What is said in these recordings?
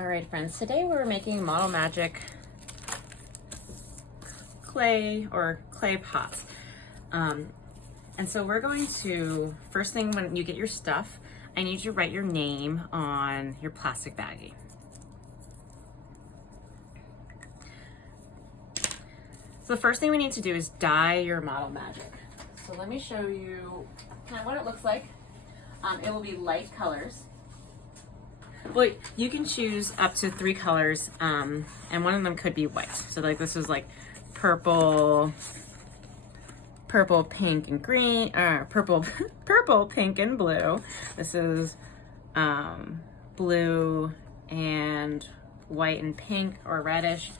All right, friends, today we're making Model Magic clay or clay pots. And so we're going to, first thing when you get your stuff, I need you to write your name on your plastic baggie. So the first thing we need to do is dye your Model Magic. So let me show you kind of what it looks like. It will be light colors. Well, you can choose up to 3 colors, and one of them could be white. So like this is like purple, pink, and green, purple, pink, and blue. This is blue and white and pink or reddish.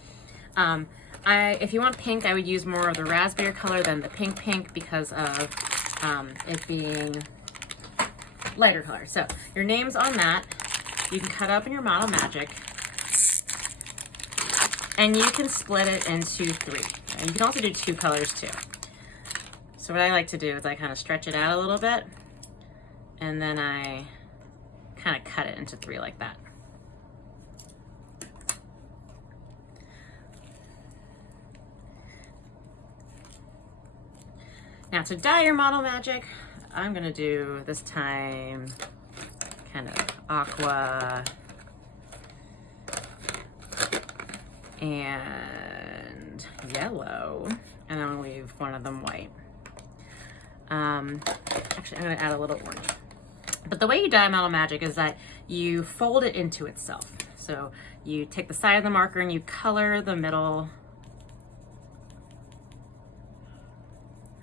If you want pink, I would use more of the raspberry color than the pink because of it being lighter color. So your name's on that. You can cut up in your Model Magic, and you can split it into 3. And you can also do 2 colors too. So what I like to do is I kind of stretch it out a little bit, and then I kind of cut it into 3 like that. Now to dye your Model Magic, I'm gonna do this time kind of aqua and yellow, and I'm gonna leave one of them white. Actually, I'm gonna add a little orange. But the way you dye Model Magic is that you fold it into itself. So you take the side of the marker and you color the middle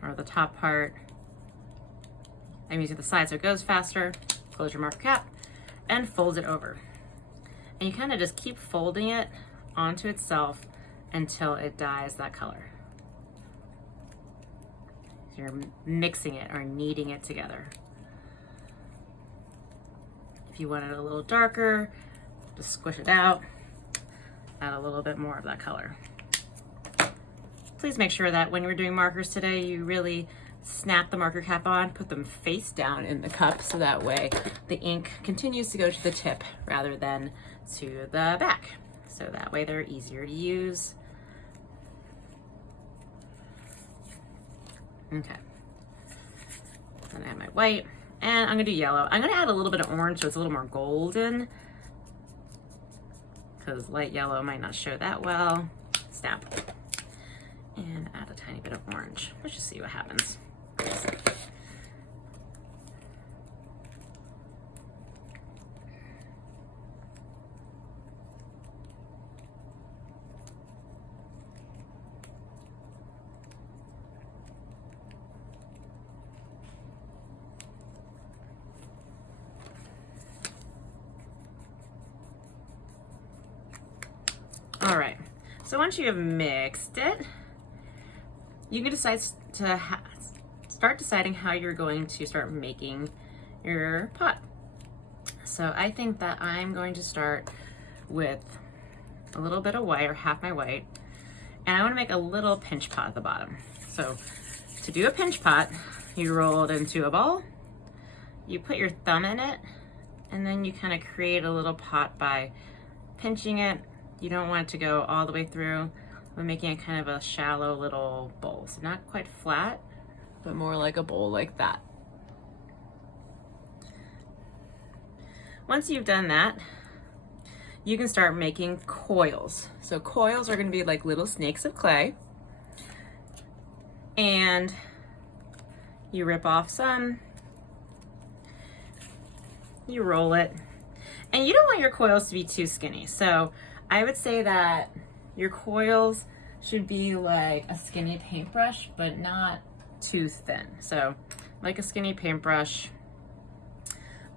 or the top part. I'm using the side so it goes faster. Close your marker cap and fold it over. And you kind of just keep folding it onto itself until it dyes that color. So you're mixing it or kneading it together. If you want it a little darker, just squish it out, add a little bit more of that color. Please make sure that when you're doing markers today, you really snap the marker cap on, put them face down in the cup so that way the ink continues to go to the tip rather than to the back. So that way they're easier to use. Okay. Then I have my white, and I'm gonna do yellow. I'm gonna add a little bit of orange so it's a little more golden, because light yellow might not show that well. Snap. And add a tiny bit of orange. Let's just see what happens. All right, so once you have mixed it, you can decide to start deciding how you're going to start making your pot. So I think that I'm going to start with a little bit of white or half my white, and I want to make a little pinch pot at the bottom. So to do a pinch pot, you roll it into a ball, you put your thumb in it, and then you kind of create a little pot by pinching it. You don't want it to go all the way through. We're making it kind of a shallow little bowl. So not quite flat, but more like a bowl like that. Once you've done that, you can start making coils. So coils are gonna be like little snakes of clay. And you rip off some, you roll it, and you don't want your coils to be too skinny. So I would say that your coils should be like a skinny paintbrush, but not too thin. So like a skinny paintbrush,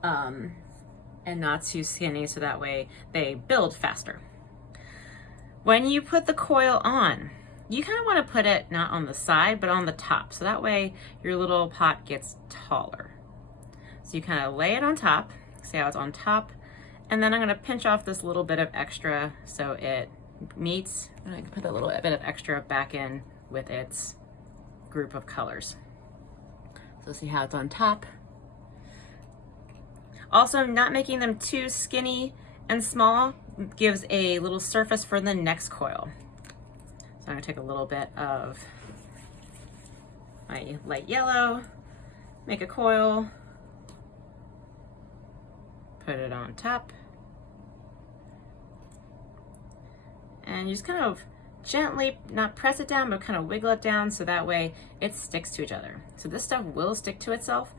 and not too skinny, so that way they build faster. When you put the coil on, you kind of want to put it not on the side, but on the top. So that way your little pot gets taller. So you kind of lay it on top, see how it's on top, and then I'm gonna pinch off this little bit of extra so it meets, and I can put a little bit of extra back in with its group of colors. So see how it's on top. Also, I'm not making them too skinny And small gives a little surface for the next coil. So I'm gonna take a little bit of my light yellow, make a coil, put it on top, and you just kind of gently, not press it down, but kind of wiggle it down so that way it sticks to each other. So this stuff will stick to itself,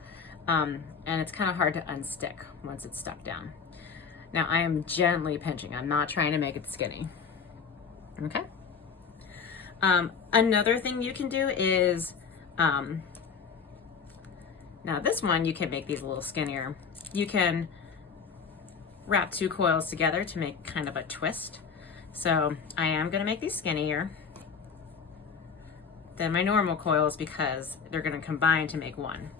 and it's kind of hard to unstick once it's stuck down. Now I am gently pinching. I'm not trying to make it skinny. Okay. Another thing you can do is, now this one, you can make these a little skinnier. You can wrap 2 coils together to make kind of a twist. So I am gonna make these skinnier than my normal coils because they're gonna combine to make one.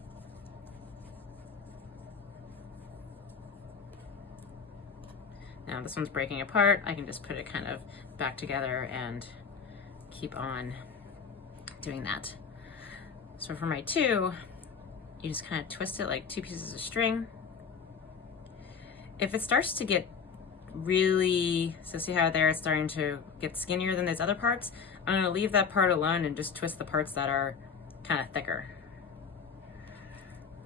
Now this one's breaking apart. I can just put it kind of back together and keep on doing that. So for my 2, you just kind of twist it like 2 pieces of string. If it starts to get really, so see how there it's starting to get skinnier than those other parts, I'm gonna leave that part alone and just twist the parts that are kind of thicker.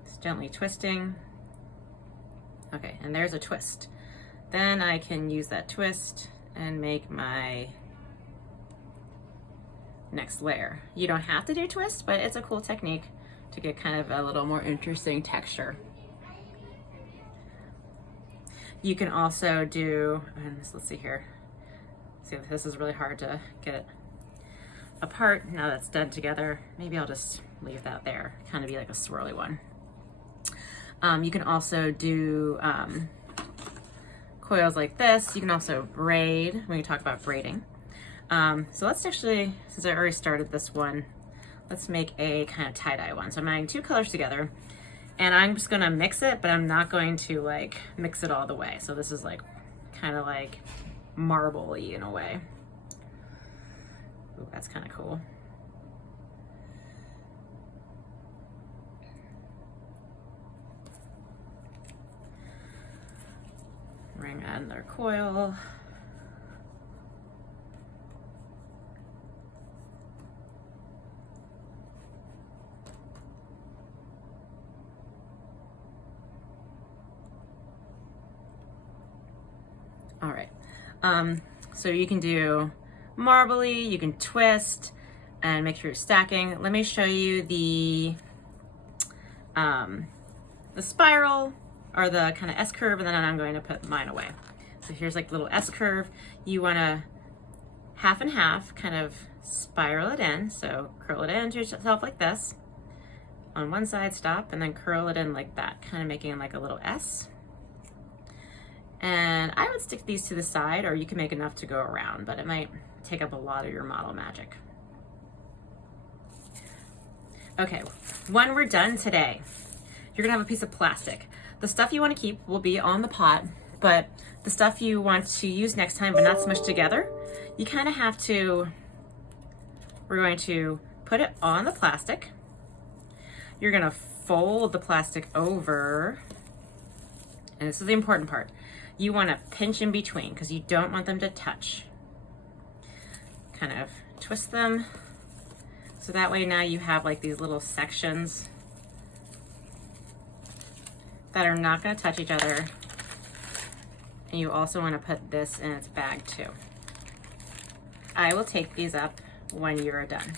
Just gently twisting. Okay, and there's a twist. Then I can use that twist and make my next layer. You don't have to do twist, but it's a cool technique to get kind of a little more interesting texture. You can also do, and let's see here. See, this is really hard to get it apart. Now that's done together, maybe I'll just leave that there, kind of be like a swirly one. You can also do coils like this. You can also braid when you talk about braiding. So let's actually, since I already started this one, let's make a kind of tie-dye one. So I'm adding 2 colors together and I'm just gonna mix it, but I'm not going to like mix it all the way. So this is like kind of like marble-y in a way. Ooh, that's kind of cool. We're gonna add another coil. All right, so you can do marbly, you can twist, and make sure you're stacking. Let me show you the spiral, or the kind of S-curve, and then I'm going to put mine away. So here's like the little S-curve. You wanna half and half, kind of spiral it in. So curl it into yourself like this. On one side, stop, and then curl it in like that, kind of making like a little S. And I would stick these to the side, or you can make enough to go around, but it might take up a lot of your model magic. Okay, when we're done today, you're gonna have a piece of plastic. The stuff you wanna keep will be on the pot, but the stuff you want to use next time, but not smushed together, you kind of have to, we're going to put it on the plastic. You're gonna fold the plastic over, and this is the important part. You wanna pinch in between because you don't want them to touch. Kind of twist them, so that way now you have like these little sections that are not gonna touch each other. And you also wanna put this in its bag too. I will take these up when you're done.